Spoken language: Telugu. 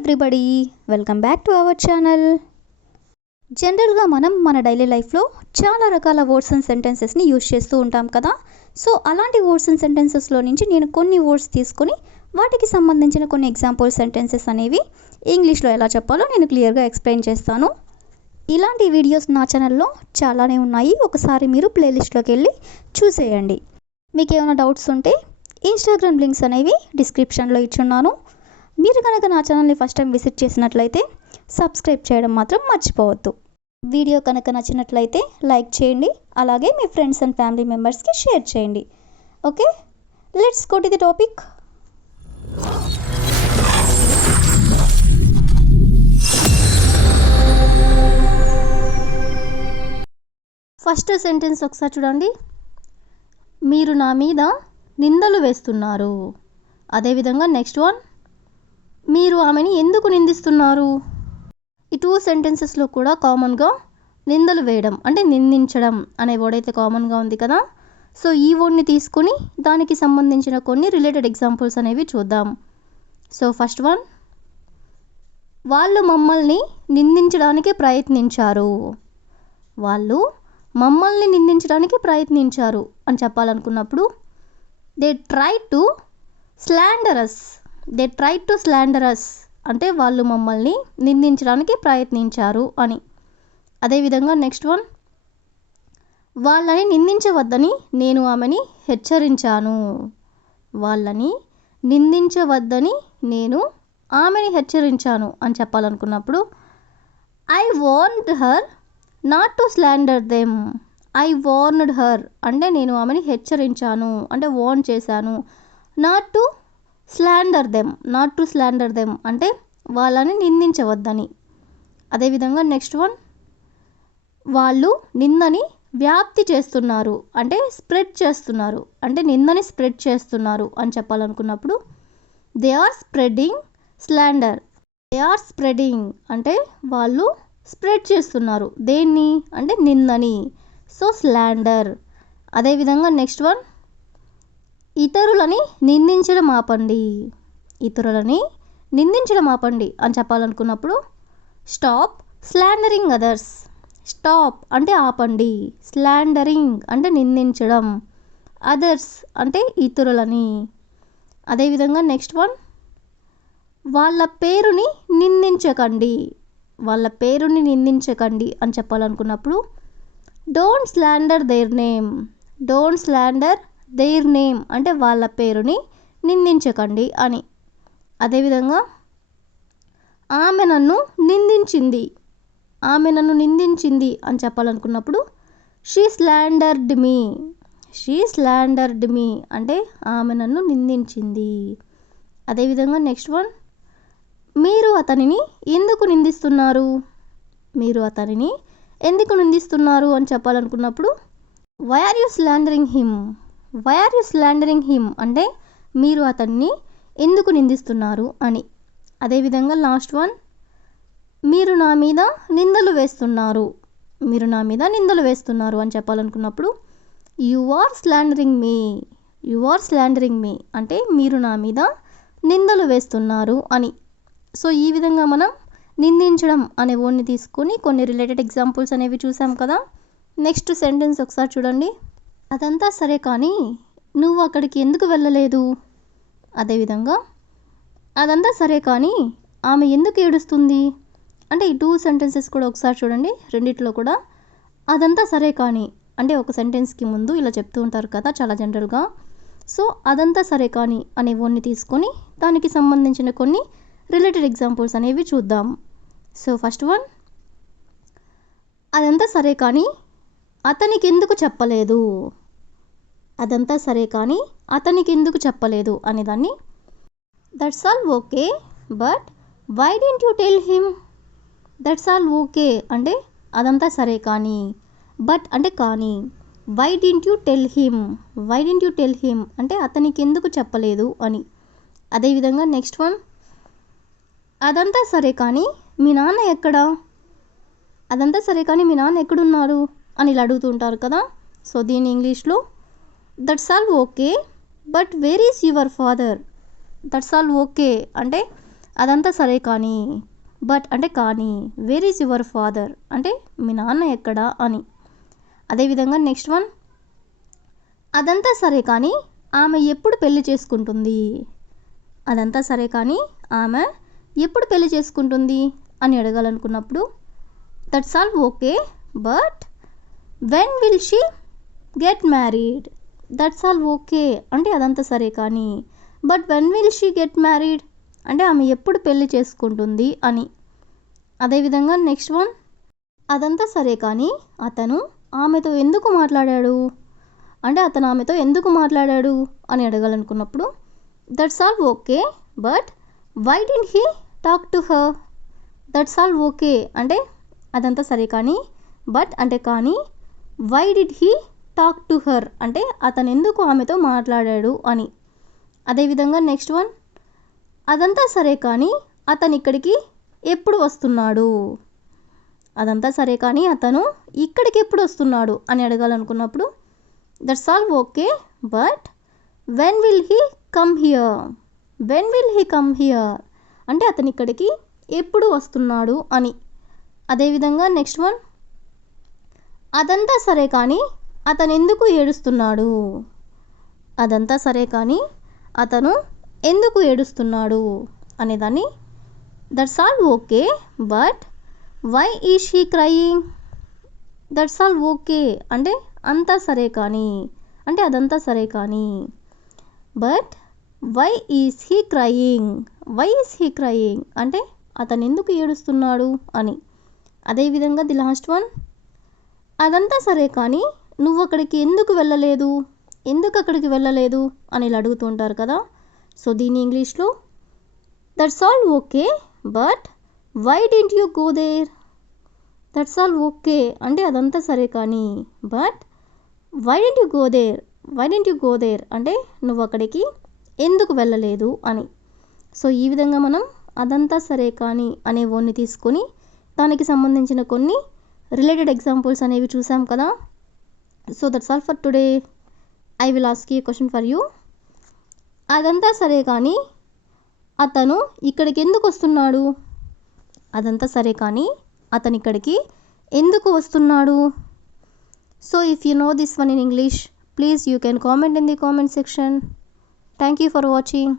Everybody, welcome back to our channel. జనరల్గా మనం మన డైలీ లైఫ్లో చాలా రకాల వర్డ్స్ అండ్ సెంటెన్సెస్ని యూజ్ చేస్తూ ఉంటాం కదా. సో అలాంటి వర్డ్స్ అండ్ సెంటెన్సెస్లో నుంచి నేను కొన్ని వర్డ్స్ తీసుకొని వాటికి సంబంధించిన కొన్ని ఎగ్జాంపుల్ సెంటెన్సెస్ అనేవి ఇంగ్లీష్లో ఎలా చెప్పాలో నేను క్లియర్గా ఎక్స్ప్లెయిన్ చేస్తాను. ఇలాంటి వీడియోస్ నా ఛానల్లో చాలానే ఉన్నాయి, ఒకసారి మీరు ప్లేలిస్ట్లోకి వెళ్ళి చూసేయండి. మీకు ఏమైనా డౌట్స్ ఉంటే ఇన్స్టాగ్రామ్ లింక్స్ అనేవి డిస్క్రిప్షన్లో ఇచ్చున్నాను. మీరు కనుక నా ఛానల్ని ఫస్ట్ టైం విజిట్ చేసినట్లయితే సబ్స్క్రైబ్ చేయడం మాత్రం మర్చిపోవద్దు. వీడియో కనుక నచ్చినట్లయితే లైక్ చేయండి, అలాగే మీ ఫ్రెండ్స్ అండ్ ఫ్యామిలీ మెంబర్స్కి షేర్ చేయండి. Okay, let's go to the topic. First sentence ఒకసారి చూడండి. మీరు నా మీద నిందలు వేస్తున్నారు. అదేవిధంగా నెక్స్ట్ వన్, మీరు ఆమెని ఎందుకు నిందిస్తున్నారు. ఈ టూ సెంటెన్సెస్లో కూడా కామన్గా నిందలు వేయడం అంటే నిందించడం అనే వర్డ్ అయితే కామన్గా ఉంది కదా. సో ఈ వర్డ్ని తీసుకొని దానికి సంబంధించిన కొన్ని రిలేటెడ్ ఎగ్జాంపుల్స్ అనేవి చూద్దాం. సో ఫస్ట్ వన్, వాళ్ళు మమ్మల్ని నిందించడానికి ప్రయత్నించారు. వాళ్ళు మమ్మల్ని నిందించడానికి ప్రయత్నించారు అని చెప్పాలనుకున్నప్పుడు they try to slander us. They try to slander us అంటే వాళ్ళు మమ్మల్ని నిందించడానికి ప్రయత్నించారు అని. అదేవిధంగా నెక్స్ట్ వన్, వాళ్ళని నిందించవద్దని నేను ఆమెని హెచ్చరించాను. వాళ్ళని నిందించవద్దని నేను ఆమెని హెచ్చరించాను అని చెప్పాలనుకున్నప్పుడు I warned her not to slander them. I warned her అంటే నేను ఆమెని హెచ్చరించాను అంటే వార్న్ చేశాను. Not to slander them, not to slander them అంటే వాళ్ళని నిందించవద్దని. అదేవిధంగా నెక్స్ట్ వన్, వాళ్ళు నిందని వ్యాప్తి చేస్తున్నారు అంటే స్ప్రెడ్ చేస్తున్నారు అంటే నిందని స్ప్రెడ్ చేస్తున్నారు అని చెప్పాలనుకున్నప్పుడు they are spreading slander. They are spreading అంటే వాళ్ళు స్ప్రెడ్ చేస్తున్నారు దేన్ని అంటే నిందని. So slander. అదేవిధంగా నెక్స్ట్ వన్, ఇతరులని నిందించడం ఆపండి. ఇతరులని నిందించడం ఆపండి అని చెప్పాలనుకున్నప్పుడు స్టాప్ స్లాండరింగ్ అదర్స్. స్టాప్ అంటే ఆపండి, స్లాండరింగ్ అంటే నిందించడం, అదర్స్ అంటే ఇతరులని. అదేవిధంగా నెక్స్ట్ వన్, వాళ్ళ పేరుని నిందించకండి. వాళ్ళ పేరుని నిందించకండి అని చెప్పాలనుకున్నప్పుడు don't slander their name. Don't slander their name అంటే వాళ్ళ పేరుని నిందించకండి అని. అదేవిధంగా ఆమె నన్ను నిందించింది. ఆమె నన్ను నిందించింది అని చెప్పాలనుకున్నప్పుడు షీ స్లాండర్డ్ మీ. షీ స్లాండర్డ్ మీ అంటే ఆమె నన్ను నిందించింది. అదేవిధంగా నెక్స్ట్ వన్, మీరు అతనిని ఎందుకు నిందిస్తున్నారు. మీరు అతనిని ఎందుకు నిందిస్తున్నారు అని చెప్పాలనుకున్నప్పుడు why are you slandering him. Why are you slandering him అంటే మీరు అతన్ని ఎందుకు నిందిస్తున్నారు అని. అదేవిధంగా లాస్ట్ వన్, మీరు నా మీద నిందలు వేస్తున్నారు. మీరు నా మీద నిందలు వేస్తున్నారు అని చెప్పాలనుకున్నప్పుడు you are slandering me. You are slandering me అంటే మీరు నా మీద నిందలు వేస్తున్నారు అని. సో ఈ విధంగా మనం నిందించడం అనే వర్డ్ని తీసుకొని కొన్ని రిలేటెడ్ ఎగ్జాంపుల్స్ అనేవి చూసాం కదా. నెక్స్ట్ సెంటెన్స్ ఒకసారి చూడండి. అదంతా సరే కానీ నువ్వు అక్కడికి ఎందుకు వెళ్ళలేదు. అదేవిధంగా అదంతా సరే కానీ ఆమె ఎందుకు ఏడుస్తుంది అంటే ఈ టూ సెంటెన్సెస్ కూడా ఒకసారి చూడండి. రెండిట్లో కూడా అదంతా సరే కానీ అంటే ఒక సెంటెన్స్కి ముందు ఇలా చెప్తూ ఉంటారు కదా చాలా జనరల్గా. సో అదంతా సరే కానీ అనే వర్డ్ని తీసుకొని దానికి సంబంధించిన కొన్ని రిలేటెడ్ ఎగ్జాంపుల్స్ అనేవి చూద్దాం. సో ఫస్ట్ వన్, అదంతా సరే కానీ అతనికి ఎందుకు చెప్పలేదు. అదంతా సరే కానీ అతనికి ఎందుకు చెప్పలేదు అనేదాన్ని that's all okay but why didn't you tell him. That's all okay అంటే అదంతా సరే కానీ, బట్ అంటే కానీ, why didn't you tell him. Why didn't you tell him అంటే అతనికి ఎందుకు చెప్పలేదు అని. అదేవిధంగా నెక్స్ట్ వన్, అదంతా సరే కానీ మీ నాన్న ఎక్కడా. అదంతా సరే కానీ మీ నాన్న ఎక్కడున్నారు అని ఇలా అడుగుతుంటారు కదా. సో దీని ఇంగ్లీష్లో that's all okay but where is your father. That's all okay అంటే అదంతా సరే కానీ, బట్ అంటే కానీ, వేర్ ఈజ్ యువర్ ఫాదర్ అంటే మీ నాన్న ఎక్కడా అని. అదేవిధంగా నెక్స్ట్ వన్, అదంతా సరే కానీ ఆమె ఎప్పుడు పెళ్లి చేసుకుంటుంది. అదంతా సరే కానీ ఆమె ఎప్పుడు పెళ్లి చేసుకుంటుంది అని అడగాలనుకున్నప్పుడు that's all okay but when will she get married. That's all okay అంటే అదంతా సరే కానీ, but when will she get married అంటే ఆమె ఎప్పుడు పెళ్లి చేసుకుంటుంది అని. అదేవిధంగా నెక్స్ట్ వన్, అదంతా సరే కానీ అతను ఆమెతో ఎందుకు మాట్లాడాడు అంటే అతను ఆమెతో ఎందుకు మాట్లాడాడు అని అడగాలనుకున్నప్పుడు that's all okay but why did he talk to her. That's all okay అంటే అదంతా సరే కానీ, బట్ అంటే కానీ, why did he talk to her అంటే అతను ఎందుకు ఆమెతో మాట్లాడాడు అని. అదేవిధంగా నెక్స్ట్ వన్, అదంతా సరే కానీ అతను ఇక్కడికి ఎప్పుడు వస్తున్నాడు. అదంతా సరే కానీ అతను ఇక్కడికి ఎప్పుడు వస్తున్నాడు అని అడగాలనుకున్నప్పుడు that's all okay but when will he come here. When will he come here అంటే అతను ఇక్కడికి ఎప్పుడు వస్తున్నాడు అని. అదేవిధంగా నెక్స్ట్ వన్, అదంతా సరే కానీ అతను ఎందుకు ఏడుస్తున్నాడు. అదంతా సరే కానీ అతను ఎందుకు ఏడుస్తున్నాడు అనేదాన్ని that's all okay but why is he crying. That's all okay అంటే అంతా సరే కానీ అంటే అదంతా సరే కానీ, but why is he crying. Why is he crying అంటే అతను ఎందుకు ఏడుస్తున్నాడు అని. అదేవిధంగా ది లాస్ట్ వన్, అదంతా సరే కానీ నువ్వు అక్కడికి ఎందుకు వెళ్ళలేదు, ఎందుకు అక్కడికి వెళ్ళలేదు అని ఇలా అడుగుతుంటారు కదా. సో దీని ఇంగ్లీష్లో that's all okay but why didn't you go there. That's all okay అంటే అదంతా సరే కానీ, but why didn't you go there. Why didn't you go there అంటే నువ్వు అక్కడికి ఎందుకు వెళ్ళలేదు అని. సో ఈ విధంగా మనం అదంతా సరే కానీ అనే వర్డ్ని తీసుకొని దానికి సంబంధించిన కొన్ని రిలేటెడ్ ఎగ్జాంపుల్స్ అనేవి చూసాం కదా. So that's all for today. I will ask you question for you. అదంతా సరే కానీ అతను ఇక్కడికి ఎందుకు వస్తున్నాడు. అదంతా సరే కానీ అతను ఇక్కడికి ఎందుకు వస్తున్నాడు. So if you know this one in English, please you can comment in the comment section. Thank you for watching.